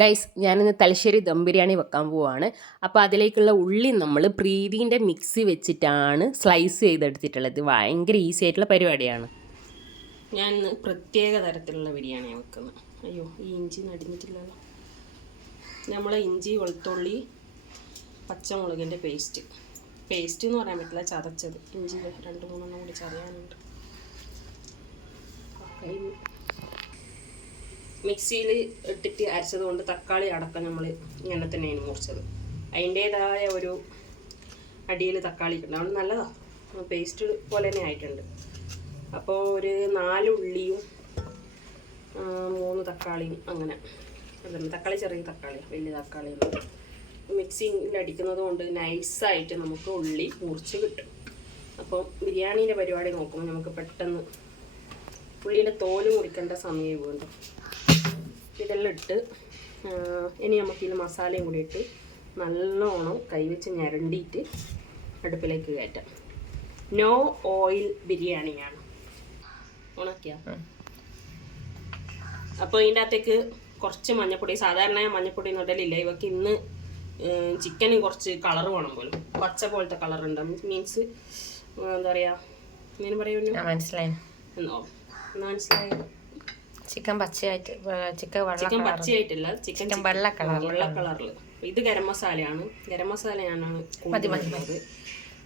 Guys, ഞാനിന്ന് തലശ്ശേരി ദം ബിരിയാണി വെക്കാൻ പോവാണ്. അപ്പോൾ അതിലേക്കുള്ള ഉള്ളി നമ്മൾ പ്രീതിൻ്റെ മിക്സി വെച്ചിട്ടാണ് സ്ലൈസ് ചെയ്തെടുത്തിട്ടുള്ളത്. ഭയങ്കര ഈസി ആയിട്ടുള്ള പരിപാടിയാണ്. ഞാൻ ഇന്ന് പ്രത്യേക തരത്തിലുള്ള ബിരിയാണിയാണ് വെക്കുന്നത്. അയ്യോ, ഈ ഇഞ്ചി നടിഞ്ഞിട്ടില്ലല്ലോ. നമ്മൾ ഇഞ്ചി, വെളുത്തുള്ളി, പച്ചമുളകിൻ്റെ പേസ്റ്റ് എന്ന് പറയാൻ പറ്റില്ല, ചതച്ചത്. ഇഞ്ചി 2-3 കൂടി ചതയാനുണ്ട്. മിക്സിയിൽ ഇട്ടിട്ട് അരച്ചത് കൊണ്ട് തക്കാളി അടക്കം നമ്മൾ ഇങ്ങനെ തന്നെയാണ് മുറിച്ചത്. അതിൻ്റേതായ ഒരു അടിയിൽ തക്കാളി ഉണ്ട്, അതുകൊണ്ട് നല്ലതാണ്, പേസ്റ്റ് പോലെ തന്നെ ആയിട്ടുണ്ട്. അപ്പോൾ ഒരു 4 ഉള്ളിയും 3 തക്കാളിയും അങ്ങനെ. അതല്ല, തക്കാളി ചെറിയ തക്കാളി, വലിയ തക്കാളിയൊന്നും. മിക്സിയിൽ അടിക്കുന്നത് കൊണ്ട് നൈസായിട്ട് നമുക്ക് ഉള്ളി മുറിച്ച് കിട്ടും. അപ്പോൾ ബിരിയാണീൻ്റെ പരിപാടി നോക്കുമ്പോൾ നമുക്ക് പെട്ടെന്ന് ഉള്ളിയുടെ തോല് മുറിക്കേണ്ട സമയം വേണ്ട. ഇതെല്ലാം ഇട്ട് ഇനി നമുക്കിതിൽ മസാലയും കൂടി ഇട്ട് നല്ലോണം കൈവച്ച് ഞരണ്ടിയിട്ട് അടുപ്പിലേക്ക് കയറ്റാം. നോ ഓയിൽ ബിരിയാണിയാണ്. ഉണക്കിയ അപ്പോൾ ഇതിൻ്റെ അകത്തേക്ക് കുറച്ച് മഞ്ഞപ്പൊടി, സാധാരണ മഞ്ഞപ്പൊടി ഇടലില്ല. ഇവർക്ക് ഇന്ന് ചിക്കന് കുറച്ച് കളർ വേണം പോലും, പച്ച പോലത്തെ കളറുണ്ട്. മീൻസ് എന്താ പറയുക, ഇങ്ങനെ പറയുമല്ലോ, മനസ്സിലായി എന്നോ മനസ്സിലായോ? ചിക്കൻ പച്ചയായിട്ട്, ചിക്കൻ പച്ചയായിട്ടില്ല, ചിക്കൻ വെള്ള കളറിൽ. ഇത് ഗരം മസാലയാണ്. ഗരം മസാല ഞാനാണ് കൂടുതൽ.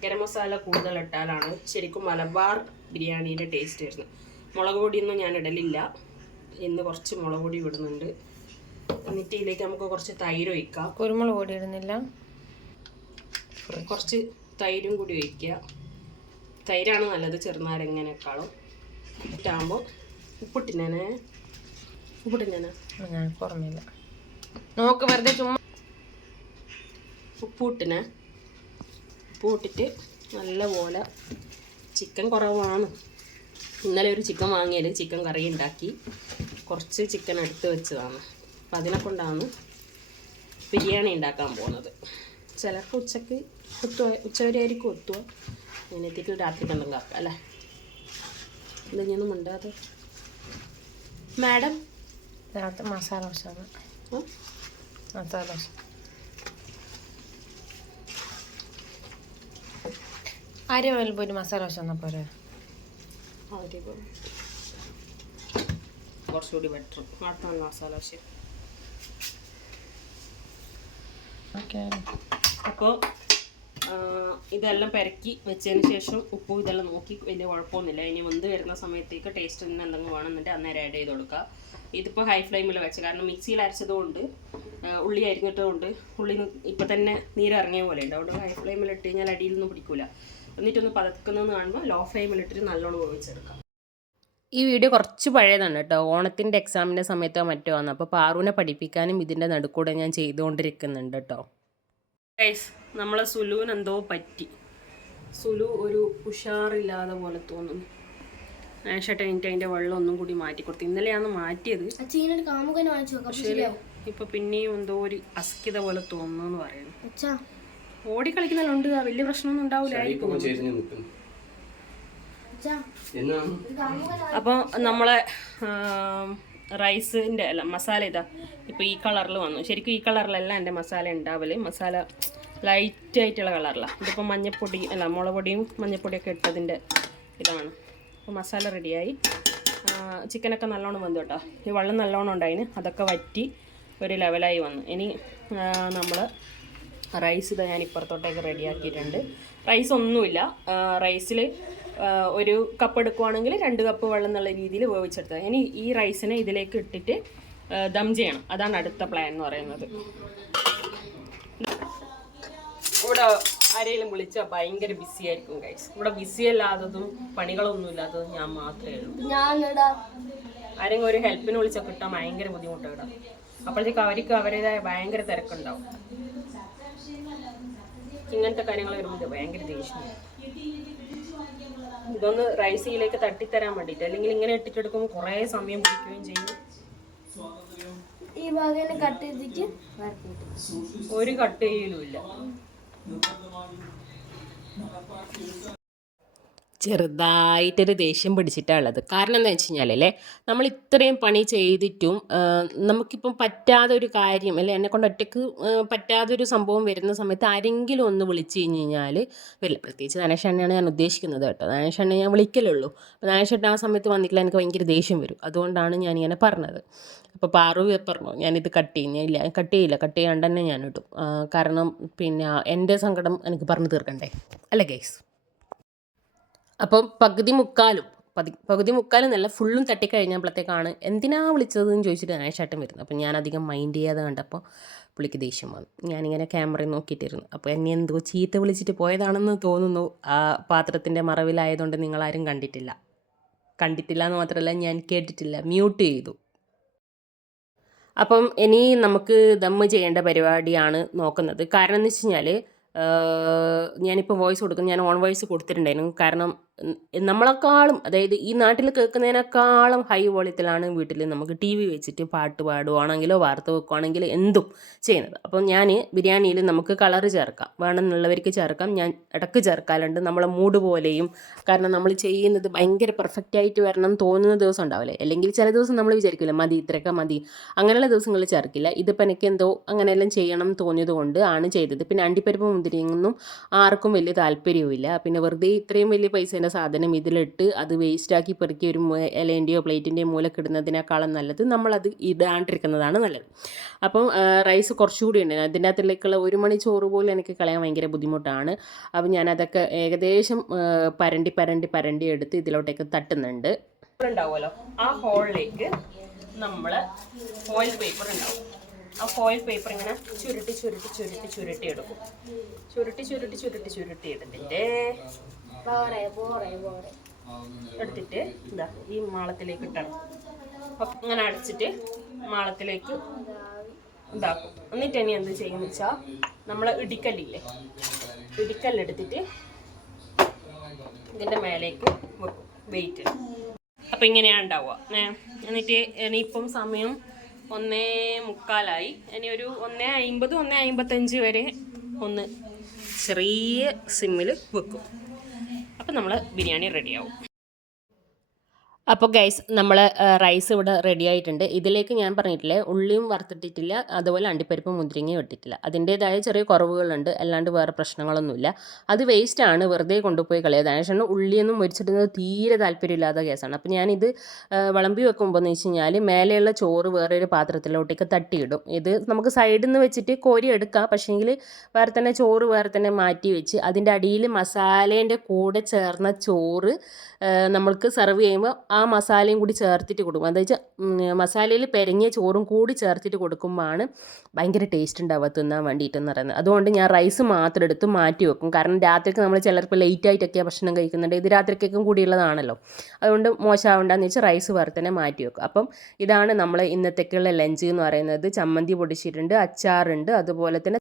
ഗരം മസാല കൂടുതൽ ഇട്ടാലാണ് ശരിക്കും മലബാർ ബിരിയാണിയുടെ ടേസ്റ്റ് വരുന്നത്. മുളക് പൊടിയൊന്നും ഞാൻ ഇടലില്ല, ഇന്ന് കുറച്ച് മുളക് പൊടി ഇടുന്നുണ്ട്. എന്നിട്ട് ഇതിലേക്ക് നമുക്ക് കുറച്ച് തൈര് ഒഴിക്കാം. കുരുമുളക് പൊടി ഇടുന്നില്ല, കുറച്ച് തൈരും കൂടി ഒഴിക്കുക. തൈരാണ് നല്ലത്, ചെറുനാരങ്ങനേക്കാളും. ഇട്ടാകുമ്പോൾ ഉപ്പിട്ടിനെ ഞാൻ കുറഞ്ഞില്ല, നോക്ക് വെറുതെ ചുമ്മാ. ഉപ്പ് ഇട്ടിട്ട് നല്ലപോലെ. ചിക്കൻ കുറവാണ്, ഇന്നലെ ഒരു ചിക്കൻ വാങ്ങിയാൽ ചിക്കൻ കറി ഉണ്ടാക്കി കുറച്ച് ചിക്കൻ എടുത്ത് വെച്ചതാണ്. അപ്പം അതിനെ കൊണ്ടാണ് ബിരിയാണി ഉണ്ടാക്കാൻ പോകുന്നത്. ചിലപ്പോൾ ഉച്ചവരെ ആയിരിക്കും എത്തുക. അങ്ങനെ എത്തിയിട്ട് രാത്രി കണ്ടെങ്കിൽ ആക്കാം അല്ലേ. എന്തെങ്കിലും ഉണ്ടാതെ മാഡം മസാല അരി വരുമ്പോൾ ഒരു മസാല ദോശ വന്നാൽ പോരെ? കുറച്ചുകൂടി ബെറ്റർ നാട്ടാണ് മസാല ദോശ. അപ്പോൾ ഇതെല്ലാം പെരക്കി വെച്ചതിന് ശേഷം ഉപ്പും ഇതെല്ലാം നോക്കി വലിയ കുഴപ്പമൊന്നുമില്ല. ഇനി വെന്ത് വരുന്ന സമയത്തേക്ക് ടേസ്റ്റ് തന്നെ എന്തെങ്കിലും വേണമെന്നിട്ട് അന്നേരം ആഡ് ചെയ്ത് കൊടുക്കുക. ഇതിപ്പോൾ ഹൈ ഫ്ലെയിമിൽ വെച്ച്, കാരണം മിക്സിയിൽ അരച്ചതുകൊണ്ട് ഉള്ളി അരിഞ്ഞിട്ടുകൊണ്ട് ഉള്ളി ഇപ്പം തന്നെ നീരിറങ്ങിയ പോലെ ഉണ്ട്. അതുകൊണ്ട് ഹൈ ഫ്ലെയിമിൽ ഇട്ട് കഴിഞ്ഞാൽ അടിയിലൊന്നും പിടിക്കില്ല. എന്നിട്ടൊന്ന് പതക്കുന്നതെന്ന് കാണുമ്പോൾ ലോ ഫ്ലെയിമിലിട്ടിട്ട് നല്ലോണം വേവിച്ചെടുക്കാം. ഈ വീഡിയോ കുറച്ച് പഴയതാണ് കേട്ടോ, ഓണത്തിൻ്റെ എക്സാമിൻ്റെ സമയത്തോ മറ്റോ ആണ്. അപ്പോൾ പാറുവിനെ പഠിപ്പിക്കാനും ഇതിൻ്റെ നടുക്കൂടെ ഞാൻ ചെയ്തുകൊണ്ടിരിക്കുന്നുണ്ട് കേട്ടോ. ഗൈസ്, നമ്മളെ സുലുവിന് എന്തോ പറ്റി. സുലു ഒരു ഉഷാറില്ലാതെ പോലെ തോന്നുന്നു. ആഷേട്ടൻ എനിക്ക് അതിൻ്റെ വെള്ളം ഒന്നും കൂടി മാറ്റി കൊടുത്തു. ഇന്നലെയാണ് മാറ്റിയത്, പക്ഷേ ഇപ്പൊ പിന്നെയും എന്തോ ഒരു അസ്കിത പോലെ തോന്നുന്നു എന്ന് പറയുന്നു. ഓടിക്കളിക്കുന്നുണ്ട്, വലിയ പ്രശ്നമൊന്നും ഉണ്ടാവില്ലായിരിക്കും. അപ്പോൾ നമ്മളെ റൈസിൻ്റെ അല്ല മസാല ഇതാ ഇപ്പോൾ ഈ കളറിൽ വന്നു. ശരിക്കും ഈ കളറിലല്ല എൻ്റെ മസാല ഉണ്ടാവല്. മസാല ലൈറ്റായിട്ടുള്ള കളറിലാണ്. ഇതിപ്പോൾ മഞ്ഞപ്പൊടി അല്ല, മുളക് പൊടിയും മഞ്ഞപ്പൊടിയൊക്കെ ഇട്ടതിൻ്റെ ഇതാണ്. അപ്പോൾ മസാല റെഡിയായി. ചിക്കനൊക്കെ നല്ലോണം വന്നു കേട്ടോ. ഈ വെള്ളം നല്ലോണം ഉണ്ടായിന്, അതൊക്കെ വറ്റി ഒരു ലെവലായി വന്നു. ഇനി നമ്മൾ റൈസ് ഇതാ ഞാൻ ഇപ്പുറത്തോട്ടേക്ക് റെഡിയാക്കിയിട്ടുണ്ട്. റൈസ് ഒന്നുമില്ല, റൈസിൽ ഒരു കപ്പ് എടുക്കുവാണെങ്കിൽ 2 കപ്പ് വെള്ളം എന്നുള്ള രീതിയിൽ വേവിച്ചെടുത്തത്. ഇനി ഈ റൈസിനെ ഇതിലേക്ക് ഇട്ടിട്ട് ദം ചെയ്യണം. അതാണ് അടുത്ത പ്ലാൻ എന്ന് പറയുന്നത്. ഇവിടെ ആരെങ്കിലും വിളിച്ചാൽ ഭയങ്കര ബിസി ആയിരിക്കും ഗൈസ്. ഇവിടെ ബിസി അല്ലാത്തതും പണികളൊന്നും ഇല്ലാത്തതും ഞാൻ മാത്രമേ ഉള്ളൂ. ആരെങ്കിലും ഒരു ഹെൽപ്പിന് വിളിച്ചാൽ കിട്ടാൻ ഭയങ്കര ബുദ്ധിമുട്ടാണ് ഇവിടെ. അപ്പോഴത്തേക്ക് അവർക്ക് അവരുടേതായ ഭയങ്കര തിരക്കുണ്ടാവും. ഇങ്ങനത്തെ കാര്യങ്ങൾ വരുമ്പോൾ ഭയങ്കര ദേഷ്യമാണ്. ഇതൊന്ന് റൈസിലേക്ക് തട്ടിത്തരാൻ വേണ്ടിയിട്ട്, അല്ലെങ്കിൽ ഇങ്ങനെ ഇട്ടിട്ടെടുക്കുമ്പോൾ കുറേ സമയം പിടിക്കുകയും ചെയ്യും. ഒരു കട്ട് ചെയ്യലുമില്ല. ചെറുതായിട്ടൊരു ദേഷ്യം പിടിച്ചിട്ടാണ് ഉള്ളത്. കാരണം എന്താ വെച്ച് കഴിഞ്ഞാലല്ലേ, നമ്മൾ ഇത്രയും പണി ചെയ്തിട്ടും നമുക്കിപ്പം പറ്റാതെ ഒരു കാര്യം അല്ലെ, എന്നെ കൊണ്ട് ഒറ്റയ്ക്ക് പറ്റാതൊരു സംഭവം വരുന്ന സമയത്ത് ആരെങ്കിലും ഒന്ന് വിളിച്ച് കഴിഞ്ഞ് കഴിഞ്ഞാൽ വരില്ല. പ്രത്യേകിച്ച് ധനേഷണ്ണയാണ് ഞാൻ ഉദ്ദേശിക്കുന്നത് കേട്ടോ. ധനേഷണ്ണെ ഞാൻ വിളിക്കലുള്ളൂ. അപ്പോൾ ധനേഷണ്ണ ആ സമയത്ത് വന്നിട്ടില്ല, എനിക്ക് ഭയങ്കര ദേഷ്യം വരും. അതുകൊണ്ടാണ് ഞാനിങ്ങനെ പറഞ്ഞത്. അപ്പോൾ പാറു പറഞ്ഞു ഞാനിത് കട്ട് ചെയ്യുന്നില്ല, കട്ട് ചെയ്യാണ്ട് തന്നെ ഞാൻ ഇടും. കാരണം പിന്നെ എൻ്റെ സങ്കടം എനിക്ക് പറഞ്ഞു തീർക്കണ്ടേ അല്ലേ ഗൈസ്. അപ്പം പകുതി മുക്കാലും നല്ല ഫുള്ളും തട്ടിക്കഴിഞ്ഞപ്പോഴത്തേക്കാണ് എന്തിനാ വിളിച്ചതെന്ന് ചോദിച്ചിട്ട് ധനേഷേട്ടൻ വരുന്നത്. അപ്പം ഞാൻ അധികം മൈൻഡ് ചെയ്യാതെ കണ്ടപ്പോൾ പുള്ളിക്ക് ദേഷ്യം വന്നു. ഞാനിങ്ങനെ ക്യാമറയിൽ നോക്കിയിട്ടിരുന്നു. അപ്പോൾ എന്നെ എന്തോ ചീത്ത വിളിച്ചിട്ട് പോയതാണെന്ന് തോന്നുന്നു. ആ പാത്രത്തിൻ്റെ മറവിലായതുകൊണ്ട് നിങ്ങളാരും കണ്ടിട്ടില്ല എന്ന് മാത്രമല്ല, ഞാൻ കേട്ടിട്ടില്ല, മ്യൂട്ട് ചെയ്തു. അപ്പം ഇനി നമുക്ക് ദമ്മ് ചെയ്യേണ്ട പരിപാടിയാണ് നോക്കുന്നത്. കാരണം എന്ന് വെച്ച് കഴിഞ്ഞാൽ ഞാനിപ്പോൾ വോയിസ് കൊടുക്കും, ഞാൻ ഓൺ വോയിസ് കൊടുത്തിട്ടുണ്ടായിരുന്നു. കാരണം നമ്മളെക്കാളും, അതായത് ഈ നാട്ടിൽ കേൾക്കുന്നതിനേക്കാളും ഹൈ വോളിയത്തിലാണ് വീട്ടിൽ നമുക്ക് ടി വി വെച്ചിട്ട് പാട്ട് പാടുവാണെങ്കിലോ വാർത്ത വെക്കുകയാണെങ്കിലോ എന്തും ചെയ്യുന്നത്. അപ്പം ഞാൻ ബിരിയാണിയിൽ നമുക്ക് കളറ് ചേർക്കാം, വേണമെന്നുള്ളവർക്ക് ചേർക്കാം. ഞാൻ ഇടയ്ക്ക് ചേർക്കാറുണ്ട്, നമ്മളെ മൂഡ് പോലെയും. കാരണം നമ്മൾ ചെയ്യുന്നത് ഭയങ്കര പെർഫെക്റ്റ് ആയിട്ട് വരണം തോന്നുന്ന ദിവസം ഉണ്ടാവില്ലേ, അല്ലെങ്കിൽ ചില ദിവസം നമ്മൾ വിചാരിക്കില്ല മതി ഇത്രയൊക്കെ മതി, അങ്ങനെയുള്ള ദിവസങ്ങളിൽ ചേർക്കില്ല. ഇതിപ്പോൾ എനിക്ക് എന്തോ അങ്ങനെയെല്ലാം ചെയ്യണം തോന്നിയത് കൊണ്ട് ആണ് ചെയ്തത്. പിന്നെ അണ്ടിപ്പരിപ്പ് മുന്തിരിയൊന്നും ആർക്കും വലിയ താല്പര്യവുമില്ല. പിന്നെ വെറുതെ ഇത്രയും വലിയ പൈസേൻ്റെ സാധനം ഇതിലിട്ട് അത് വേസ്റ്റാക്കി പെറുക്കി ഒരു ഇലേൻ്റെയോ പ്ലേറ്റിൻ്റെയോ മൂലക്ക് ഇടുന്നതിനേക്കാളും നല്ലത് നമ്മളത് ഇടാണ്ടിരിക്കുന്നതാണ് നല്ലത്. അപ്പം റൈസ് കുറച്ചുകൂടി ഉണ്ട്, അതിൻ്റെ അകത്തിലേക്കുള്ള 1 മണി ചോറ് പോലും എനിക്ക് കളയാൻ ഭയങ്കര ബുദ്ധിമുട്ടാണ്. അപ്പം ഞാനതൊക്കെ ഏകദേശം പരണ്ടി എടുത്ത് ഇതിലോട്ടേക്ക് തട്ടുന്നുണ്ട്. ഉണ്ടാവുമല്ലോ, ആ ഹോളിലേക്ക് നമ്മൾ ഫോയിൽ പേപ്പർ ഉണ്ടാവും. ആ ഫോയിൽ പേപ്പർ ഇങ്ങനെ ചുരുട്ടി എടുക്കും. ചുരുട്ടി എടുത്തിട്ട് ഇതാ ഈ മാളത്തിലേക്ക് ഇട്ടണം. അപ്പം ഇങ്ങനെ അടച്ചിട്ട് മാളത്തിലേക്ക് ഇതാക്കും. എന്നിട്ട് ഇനി എന്ത് ചെയ്യുമെന്ന് വെച്ചാൽ നമ്മൾ ഇടിക്കല്ലില്ലേ, ഇടിക്കല്ലെടുത്തിട്ട് ഇതിൻ്റെ മേലേക്ക് വെക്കും വെയിറ്റ്. അപ്പം ഇങ്ങനെയാണ് ഉണ്ടാവുക. എന്നിട്ട് ഇനിയിപ്പം സമയം 1:45. ഇനി ഒരു 1:50 1:55 വരെ ഒന്ന് ചെറിയ സിമ്മിൽ വെക്കും. അപ്പം നമ്മൾ ബിരിയാണി റെഡിയാവും. അപ്പോൾ ഗൈസ് നമ്മൾ റൈസ് ഇവിടെ റെഡി ആയിട്ടുണ്ട്. ഇതിലേക്ക് ഞാൻ പറഞ്ഞിട്ടില്ലേ, ഉള്ളിയും വറുത്തിട്ടിട്ടില്ല, അതുപോലെ അണ്ടിപ്പരിപ്പും മുന്തിരിങ്ങയും ഇട്ടിട്ടില്ല. അതിൻ്റേതായ ചെറിയ കുറവുകളുണ്ട്, അല്ലാണ്ട് വേറെ പ്രശ്നങ്ങളൊന്നുമില്ല. അത് വേസ്റ്റാണ്, വെറുതെ കൊണ്ടുപോയി കളയുക. ധനേഷന് ഉള്ളിയൊന്നും മുരിച്ചിടുന്നത് തീരെ താല്പര്യമില്ലാത്ത കേസാണ്. അപ്പോൾ ഞാനിത് വിളമ്പി വെക്കുമ്പോൾ എന്ന് വെച്ച് കഴിഞ്ഞാൽ മേലെയുള്ള ചോറ് വേറൊരു പാത്രത്തിലോട്ടേക്ക് തട്ടിയിടും. ഇത് നമുക്ക് സൈഡിൽ നിന്ന് വെച്ചിട്ട് കോരി എടുക്കാം, പക്ഷേങ്കിൽ വേറെ തന്നെ ചോറ് വേറെ തന്നെ മാറ്റി വെച്ച് അതിൻ്റെ അടിയിൽ മസാലേൻ്റെ കൂടെ ചേർന്ന ചോറ് നമ്മൾക്ക് സെർവ് ചെയ്യുമ്പോൾ ആ മസാലയും കൂടി ചേർത്തിട്ട് കൊടുക്കും. എന്താ വെച്ചാൽ മസാലയിൽ പെരങ്ങിയ ചോറും കൂടി ചേർത്തിട്ട് കൊടുക്കുമ്പോഴാണ് ഭയങ്കര ടേസ്റ്റ് ഉണ്ടാവുക തിന്നാൻ വേണ്ടിയിട്ടെന്ന് പറയുന്നത്. അതുകൊണ്ട് ഞാൻ റൈസ് മാത്രം എടുത്ത് മാറ്റി വെക്കും. കാരണം രാത്രിക്ക് നമ്മൾ ചിലപ്പോൾ ലേറ്റ് ആയിട്ടൊക്കെയാണ് ഭക്ഷണം കഴിക്കുന്നുണ്ട്, ഇത് രാത്രിക്കേക്കും കൂടിയുള്ളതാണല്ലോ. അതുകൊണ്ട് മോശമാവണ്ടെന്ന് വെച്ചാൽ റൈസ് വേറെ തന്നെ മാറ്റി വെക്കും. അപ്പം ഇതാണ് നമ്മൾ ഇന്നത്തേക്കുള്ള ലഞ്ച് എന്ന് പറയുന്നത്. ചമ്മന്തി പൊടിച്ചിട്ടുണ്ട്, അച്ചാറുണ്ട്, അതുപോലെ തന്നെ